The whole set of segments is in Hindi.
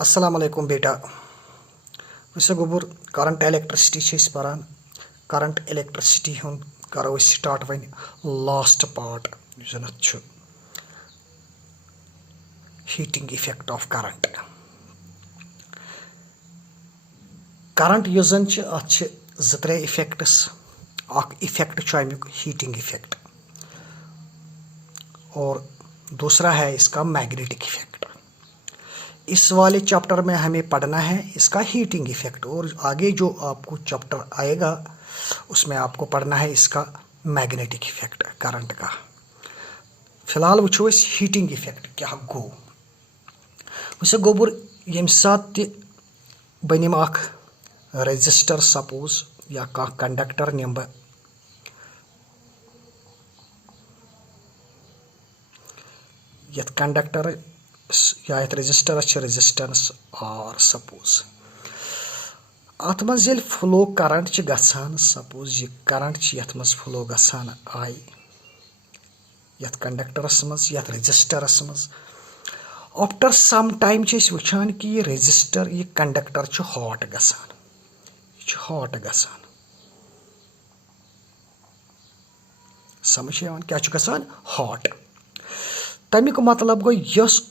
अस्सलाम वालेकुम बेटा वैसे गोबुर करंट इलेक्ट्रिसिटी पारान करंट इलेक्ट्रिसिटी हूँ करो start one last part heating effect of current current ज़े इफेक्ट्स इफेक्ट अमुक हीटिंग इफेक्ट और दूसरा है इसका मैग्नेटिक इफेक्ट। इस वाले चैप्टर में हमें पढ़ना है इसका हीटिंग इफेक्ट और आगे जो आपको चैप्टर आएगा उसमें आपको पढ़ना है इसका मैग्नेटिक इफेक्ट करंट का। फिलहाल वो हीटिंग इफेक्ट क्या गो वैसे गोबुर यम सात बनिम रेजिस्टर सपोज या कंडक्टर निम बह यथ कंडक्टर या यथ रेजिस्टरस रेजिस्टेंस आर सपोज अत मज फ्लो करंट गसान सपोज यह करंट यथ मज फ्लो गसान आई यथ कंडक्टरस मज यथ रेजिस्टरस मज आफ्टर सम टाइम वुचान कि यह रेजिस्टर यह कंडक्टर हॉट गसान हॉट गसान समझ क्या गसान हॉट तमिक मतलब गो यस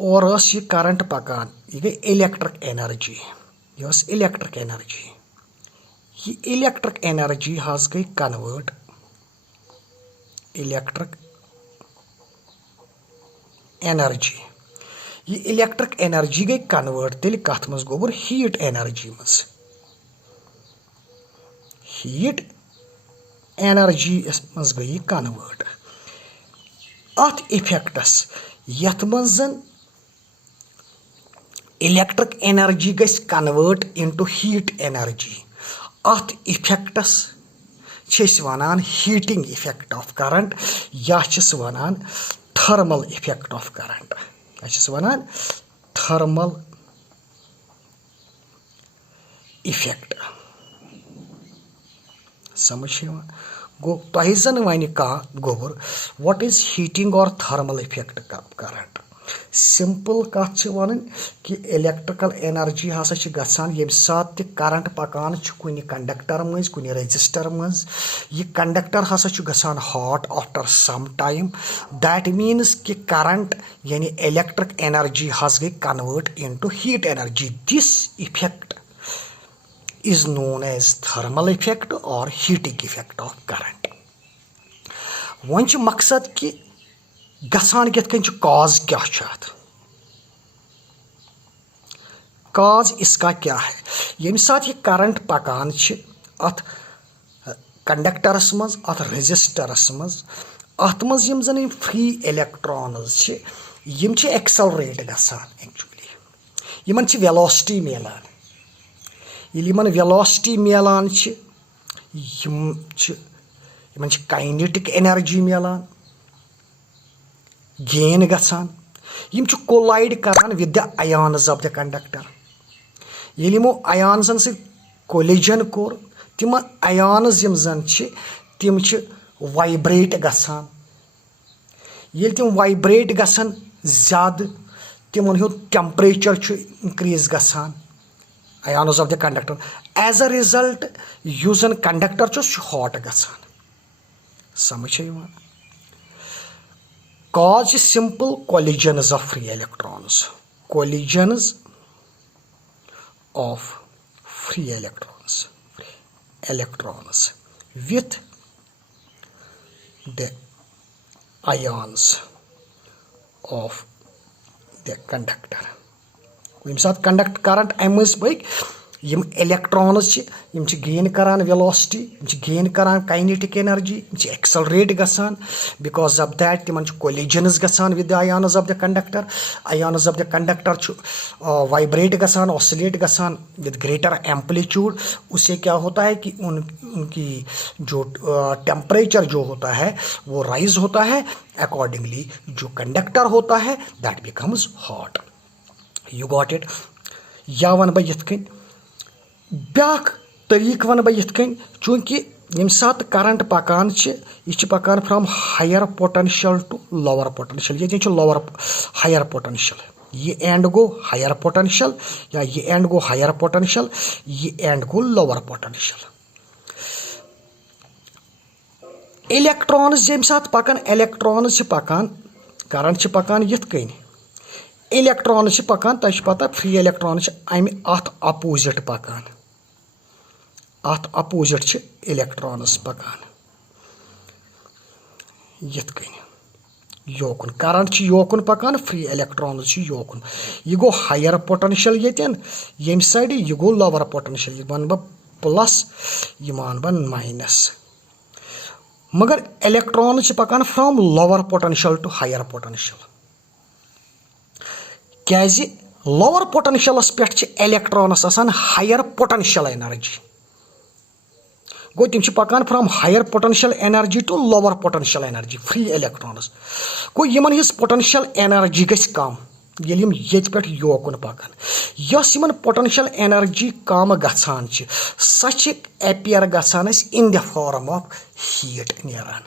और यह करंट पकान यह गई इलेक्ट्रिक एनर्जी यह इलेक्ट्रिक एनर्जी यह इलेक्ट्रिक एनर्जी हज गई कन्वर्ट इलेक्ट्रिक एनर्जी यह इलेक्ट्रिक एनर्जी गई कन्वर्ट तेल कथ मज गोबर हीट एनर्जी मज हीट एनर्जी मज गई कन्वर्ट अत इफेक्टस यथ मज इलेक्ट्रिक एनर्जी गई कन्वर्ट इनटू हीट एनर्जी अत इफेक्टस वनान हीटिंग इफेक्ट ऑफ करंट या वनान थर्मल इफेक्ट ऑफ करंट क्या वनान थर्मल इफेक्ट समझ गो तुह जन वन कह गोबर व्हाट इज हीटिंग और थर्मल इफेक्ट करंट सिंपल कथ वन कि इलेक्ट्रिकल एनर्जी हसा गसान ये सात करंट पकान कुन कंडक्टर मज कुन रेजिस्टर मज यह कंडक्टर हसा गसान hot after some time that means कि करंट यानी इलेक्ट्रिक एनर्जी हज गई convert into heat energy this effect is known as thermal effect or heating effect of current। One मकसद कि गसान कित कॉज क्या कॉज इसका क्या है यम साथ ये करंट पकान अत कंडक्टरस मज अत रेजिस्टरस मज अत मज यम जन फ्री इलेक्ट्रॉन्स यम एक्सेलरेट गसान एक्चुअली यमन वेलोसिटी मिलान यमन वेलोसिटी मिलान यमन काइनेटिक एनर्जी मिलान गेन गसान यम कोलाइड करान with the ions of the conductor यमो आयन्सन से कोलिजन कोर तिम आयन्स यम जन तिम वाइब्रेट गसान ये तिम वाइब्रेट गसान ज्यादा तिमन हुंद टेम्परेचर इंक्रीज गसान ions of the conductor as a result युस कंडक्टर हॉट गसान समझ cause simple collisions of free electrons collisions of free electrons with the ions of the conductor यम साथ कंडक्ट करंट अम बग यम इलेक्ट्रॉन्स गेन करान वेलोसिटी गेन करान काइनेटिक एनर्जी एक्सेलरेट गसान बिकॉज ऑफ दैट तिमन कोलिजन्स गसान with the ions of the conductor ions of the conductor vibrate गसान ऑसिलेट गसान विद ग्रेटर एम्पलीट्यूड उससे क्या होता है कि उनकी जो टेम्परेचर जो होता है वो राइज होता है अकॉर्डिंगली जो कंडक्टर होता है that becomes hot you got it या वन बह यथ ब्याक तरीक वन बह यथ चूंकि यम सात करंट पकान यह पकान from higher potential to lower potential ये लोअर हायर पोटेंशियल ये एंड गो हायर पोटेंशियल या ये एंड गो हायर पोटेंशियल, ये end go lower potential. Electrons जम साथ पकान, इलेक्ट्रॉन्स पकान, करंट पकान यथ कन, इलेक्ट्रॉन्स पकान, तुझ पता फ्री इलेक्ट्रॉन्स अमि अत अपोजिट पकान, अत अपोजिट इलेक्ट्रॉन्स पकान यथ कन योकुन, करंट योकुन पकान, फ्री इलेक्ट्रॉन्स योकुन। यह गो हायर पोटेंशियल येन यम साइड, यह गो लोअर पोटेंशियल, यह वन बह प्लस, यह मान बह माइनस। मगर इलेक्ट्रॉन पकान from lower potential to higher potential, क्या लोअर पोटेंशियलस पे इलेक्ट्रॉनस आसान हायर पोटेंशियल एनर्जी, गो तम पकान from higher potential energy to lower potential energy, free electrons. गो यमन हिज पोटेंशियल एनर्जी गस कम ये पे योकुन पकान, यस यमन पोटेंशियल एनर्जी कम गसान सह एपियर गसान in the form of heat नेरान।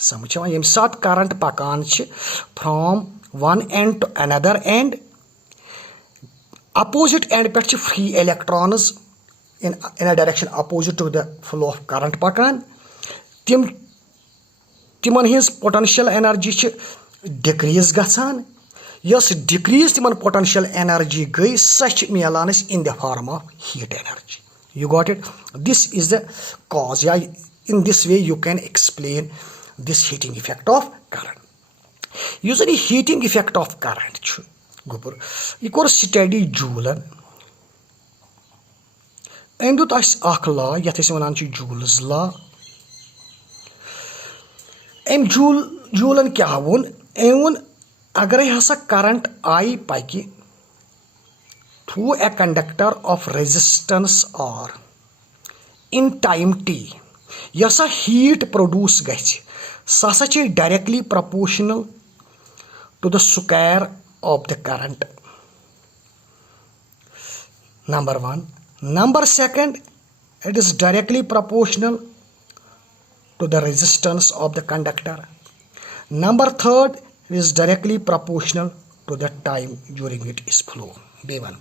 समझ यम साथ करंट पकान from one end to another end, opposite end पे free electrons in a direction opposite to the flow of current पकान, तिमन हिज पोटेंशियल एनर्जी डिक्रीज गसान, यस डिक्रीज तिमन पोटेंशियल एनर्जी गई सह मिलान in the form of heat energy. You got it, this is the cause, या in this way you can explain this heating effect of current. यु जन हीटिंग इफेक्ट ऑफ करंट गुबर यह कोर स्टडी जूलन, अम दुत लॉ यथ वन जूल्स लॉ। अम जूलन क्या वोन, अम वोन अगर हसा करंट आई पकि through a conductor of resistance R in time t, यस हीट प्रोड्यूस गि सह directly proportional to the square of the current, number one. Number second, it is directly proportional to the resistance of the conductor. Number third, it is directly proportional to the time during it is flow. B1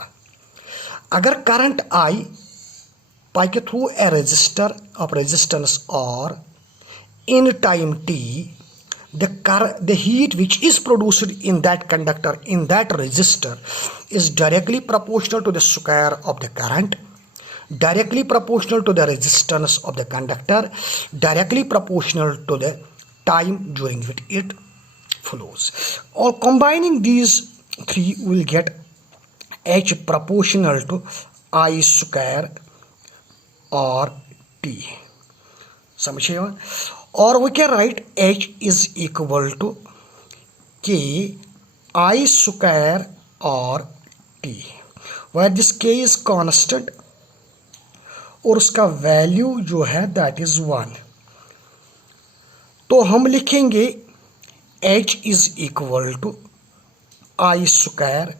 अगर current I Pakke through a resistor of resistance R in time t, the heat which is produced in that conductor, in that resistor, is directly proportional to the square of the current, directly proportional to the resistance of the conductor, directly proportional to the time during which it flows. Or combining these three will get H proportional to I square or T. समझिए, और we can write H is equal to K I square or T, where this K is constant और उसका वैल्यू जो है दैट इज 1। तो हम लिखेंगे H is equal to I square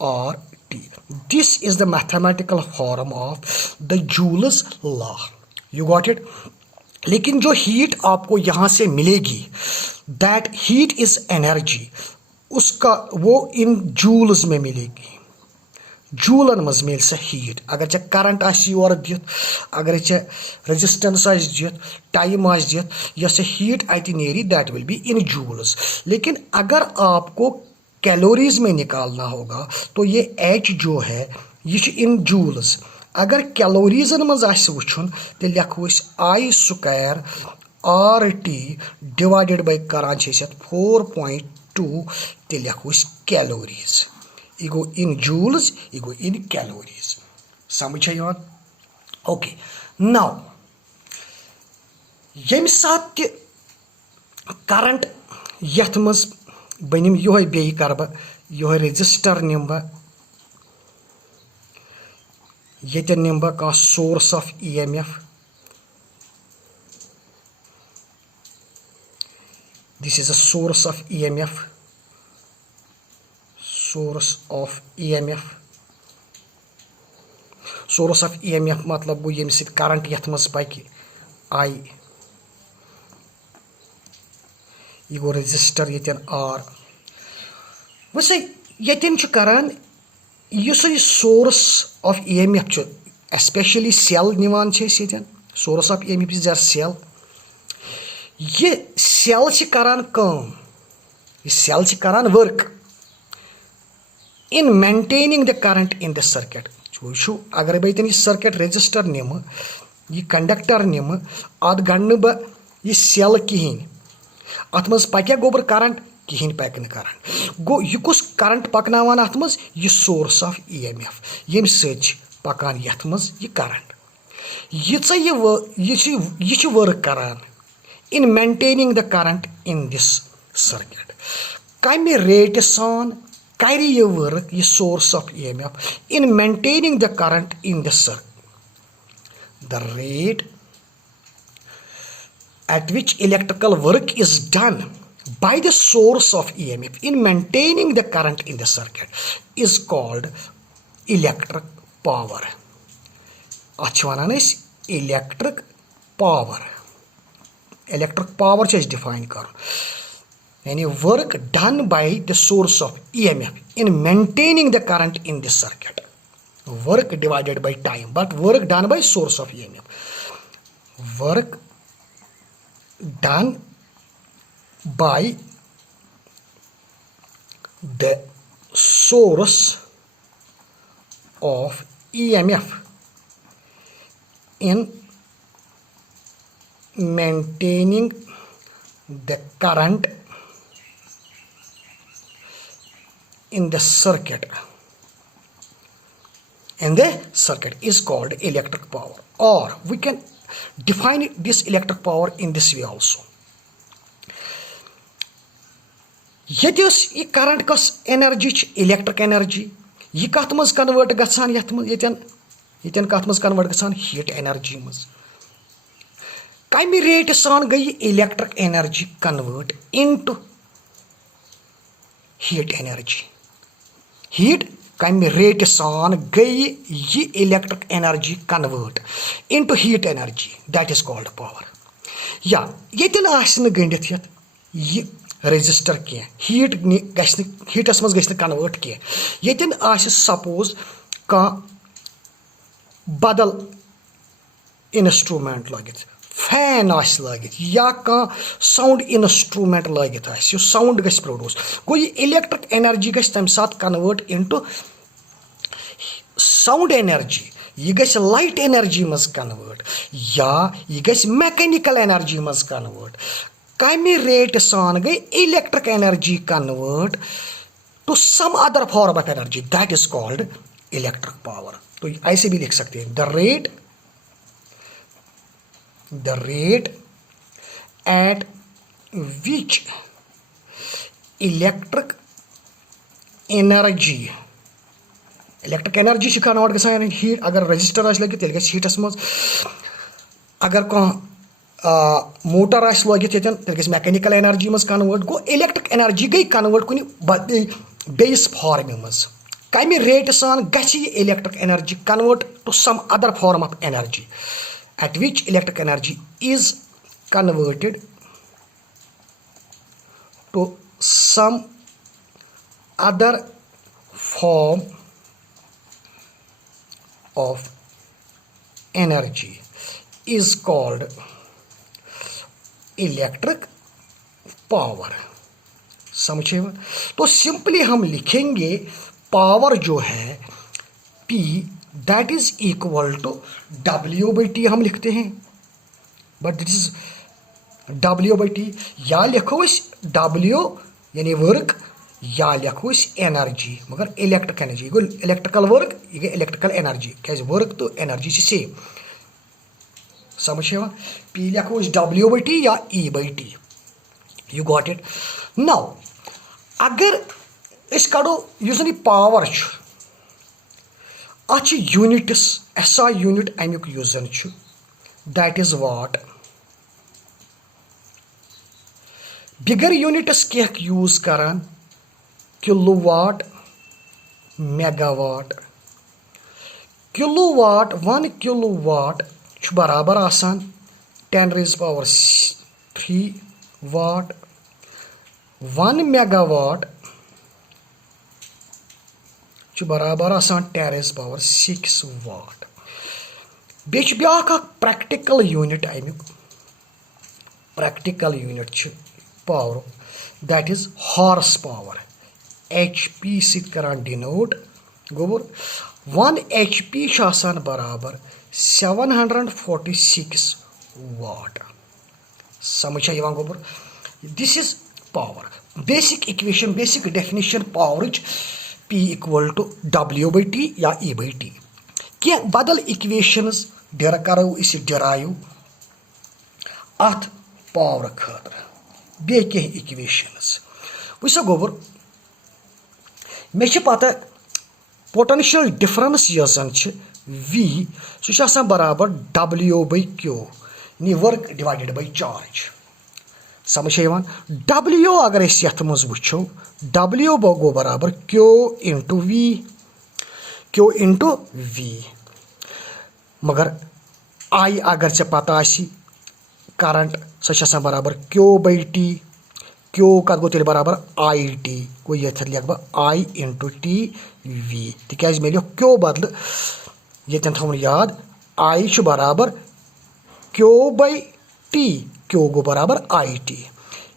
और T. This is the mathematical form of the Joule's law. You got it. लेकिन जो हीट आपको यहाँ से मिलेगी, दैट हीट इज एनर्जी, उसका वो इन जूल्स में मिलेगी। जूलन मज मिल सा हीट। अगर चे करंट योर दित, अगर चे रेजिस्टेंस दित, टाइम दित, यह हीट अत नेरी that will be in joules. लेकिन अगर आपको कैलोरीज में निकालना होगा तो ये H जो है ये इन जूल्स। अगर कैलोरीजन मज वुन तो लिखो I square R T divided by करान 4.2 तो लिखो कैलोरीज। यह गो इन जूल्स, यह गो इन कैलोरीज। समझ यह ओके। नाउ यमि सात कि करंट यथ मज बनिम योह बे कर बह रेजिस्टर निम बह ये निम बह कह source of EMF। This is a source of EMF, source of EMF। Source of EMF मतलब गो यम सत करंट यथ मज पकि आई, यह गो रेजिस्टर ये R। वैसे यतिन छु करान युस ये सोर्स ऑफ ईएमएफ छु एस्पेशली सेल निवान छे यतिन source of EMF is that cell ये सेल छि करान काम ये सेल छि करान work in maintaining the current in the circuit वो अगर बह ये सर्किट रजिस्टर निम यह कंडक्टर निम अत गण बह सेल कहें अत मज पक गोबर करंट कहें पक करंट गो यह कुछ करंट पकनावान अत मज यह सोर्स ऑफ ईएमएफ यम सत पकान यथ मज यह करंट यह वर्क करान इन maintaining the current in this circuit कम रेट सान carry your work is source of EMF in maintaining the current in the circuit. The rate at which electrical work is done by the source of EMF in maintaining the current in the circuit is called electric power. Achwanan is electric power. Electric power is defined kar. Any work done by the source of EMF in maintaining the current in this circuit. Work divided by time, but work done by source of EMF. Work done by the source of EMF in maintaining the current in the circuit is called electric power, or we can define this electric power in this way also. Yetius e current kas energy electric energy ye kath maz convert gasan yeten kath maz convert gasan heat energy maz kami rate san gayi electric energy convert into heat energy. Heat कम रेट सान गई ये electric energy convert into heat energy that is called power या ये गंडित ये रजिस्टर कह हीट हीटस मज गि कन्वर्ट कह ये सपोज कह बदल इंस्ट्रूमेंट लगित फैन लगित या कह साउंड इंस्ट्रूमेंट लगित साउंड गि प्रोड्यूस गो ये इलेक्ट्रिक एनर्जी गि तम साथ कन्वर्ट इनटू साउंड एनर्जी यह गि लाइट एनर्जी मज कन्वर्ट या यह गि मैकेनिकल एनर्जी मज कन्वर्ट कमी रेट सान गई electric energy convert to some other form of energy that is called electric power. तो ऐसे भी लिख सकते हैं the rate at which electric energy convert गसान हीट अगर रजिस्टर लगित तेल हीटस मज अगर कह मोटर लगित तेल मैकेनिकल एनर्जी मज कन्वर्ट गो इलेक्ट्रिक एनर्जी गई कन्वर्ट कुन बेस फॉर्म मज कम रेट सान गि electric energy convert to some other form of energy at which electric energy is converted to some other form of energy is called electric power. समझे? तो सिंपली हम लिखेंगे पावर जो है P that is equal to W/T हम लिखते हैं बट दिट इज W/T या लिखो W यानी वर्क या लिखो एनर्जी मगर इलेक्ट्रिक एनर्जी यह गो इलेक्ट्रिकल वर्क यह गई इलेक्ट्रिकल एनर्जी क्या वर्क तो एनर्जी सेम समझ P लिखो W/T या E/T you got it. Now अगर कड़ो यह पावर अ यूनिट्स SI यूनिट अमुक that is what bigger units क्या यूज करान किलोवाट मेगावाट 1 किलोवाट बराबर आसान 10⁻³ वाट 1 मेगावाट बराबर आसान 10⁻⁶ वाट। बेच ब्याक प्रैक्टिकल यूनिट अमुक practical unit power that is horse power HP सरान डिनोट गोबर 1 HP बराबर 746 वाट। समझ गोबर this is power basic equation basic definition power P = W/T या E/T क्या बदल इक्वेशंस करो डिराइव अत पावर खतर बे कह इक्वेशंस वह गोबर मे पता पोटेंशियल डिफरेंस V सह बराबर W/Q work divided by charge. समझ W अगर ये वो W गो बराबर Q × V मगर I अगर चे पता करंट सह बराबर Q/T Q कत गो तेल बराबर IT गो ये लिख बह I × TV तिकाज मे Q बदल ये थोन याद I बराबर Q/T Q गो बराबर IT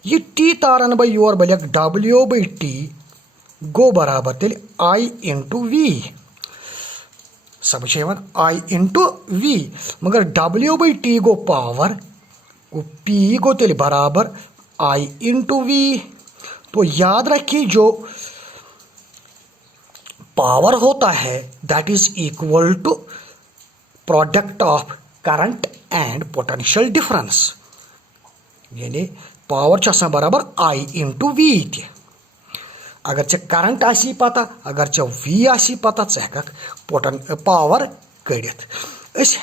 ये T तारन बह योर बह लिख W/T गो बराबर तेल I × V। समझ I × V मगर W/T गो पावर P गो तेल बराबर I × V। तो याद रखिए जो पावर होता है that is equal to product of current and potential difference यानी पावर बराबर I × V ति अगर चे करंट आसी पता अगर चे V आसी पता चे हेक पावर कड़ित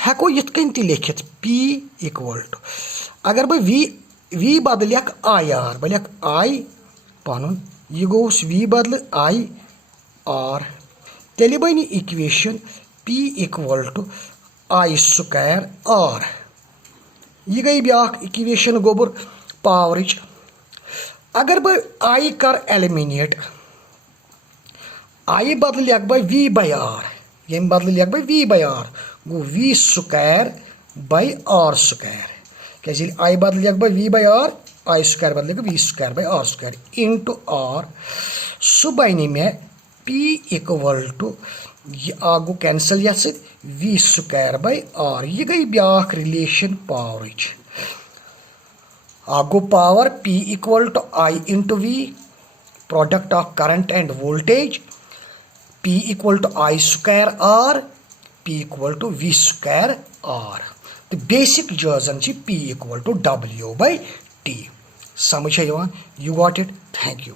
हेको यिथ कन ति लिखित P = अगर बह V बदल IR बह लिख I पन यह गोस V बदल IR तेल बन इक्वेशन P = I²R। यह गई ब्याक इक्वेशन गोबर पावर अगर बह I कर एलिमिनेट I बदल लिख बह V/R ये बदल लिख बह V/R गो V² R² क्या I बदल लिख बह V/R I² बदल लिख V² R² × R सह बन मे P = यह गो कैंसल ये V² R यह गई back relation power go power P = I × V product of current end voltage P = I²R P = V² R तो बेसिक जर्जन P = W/T। समझ you got it thank you.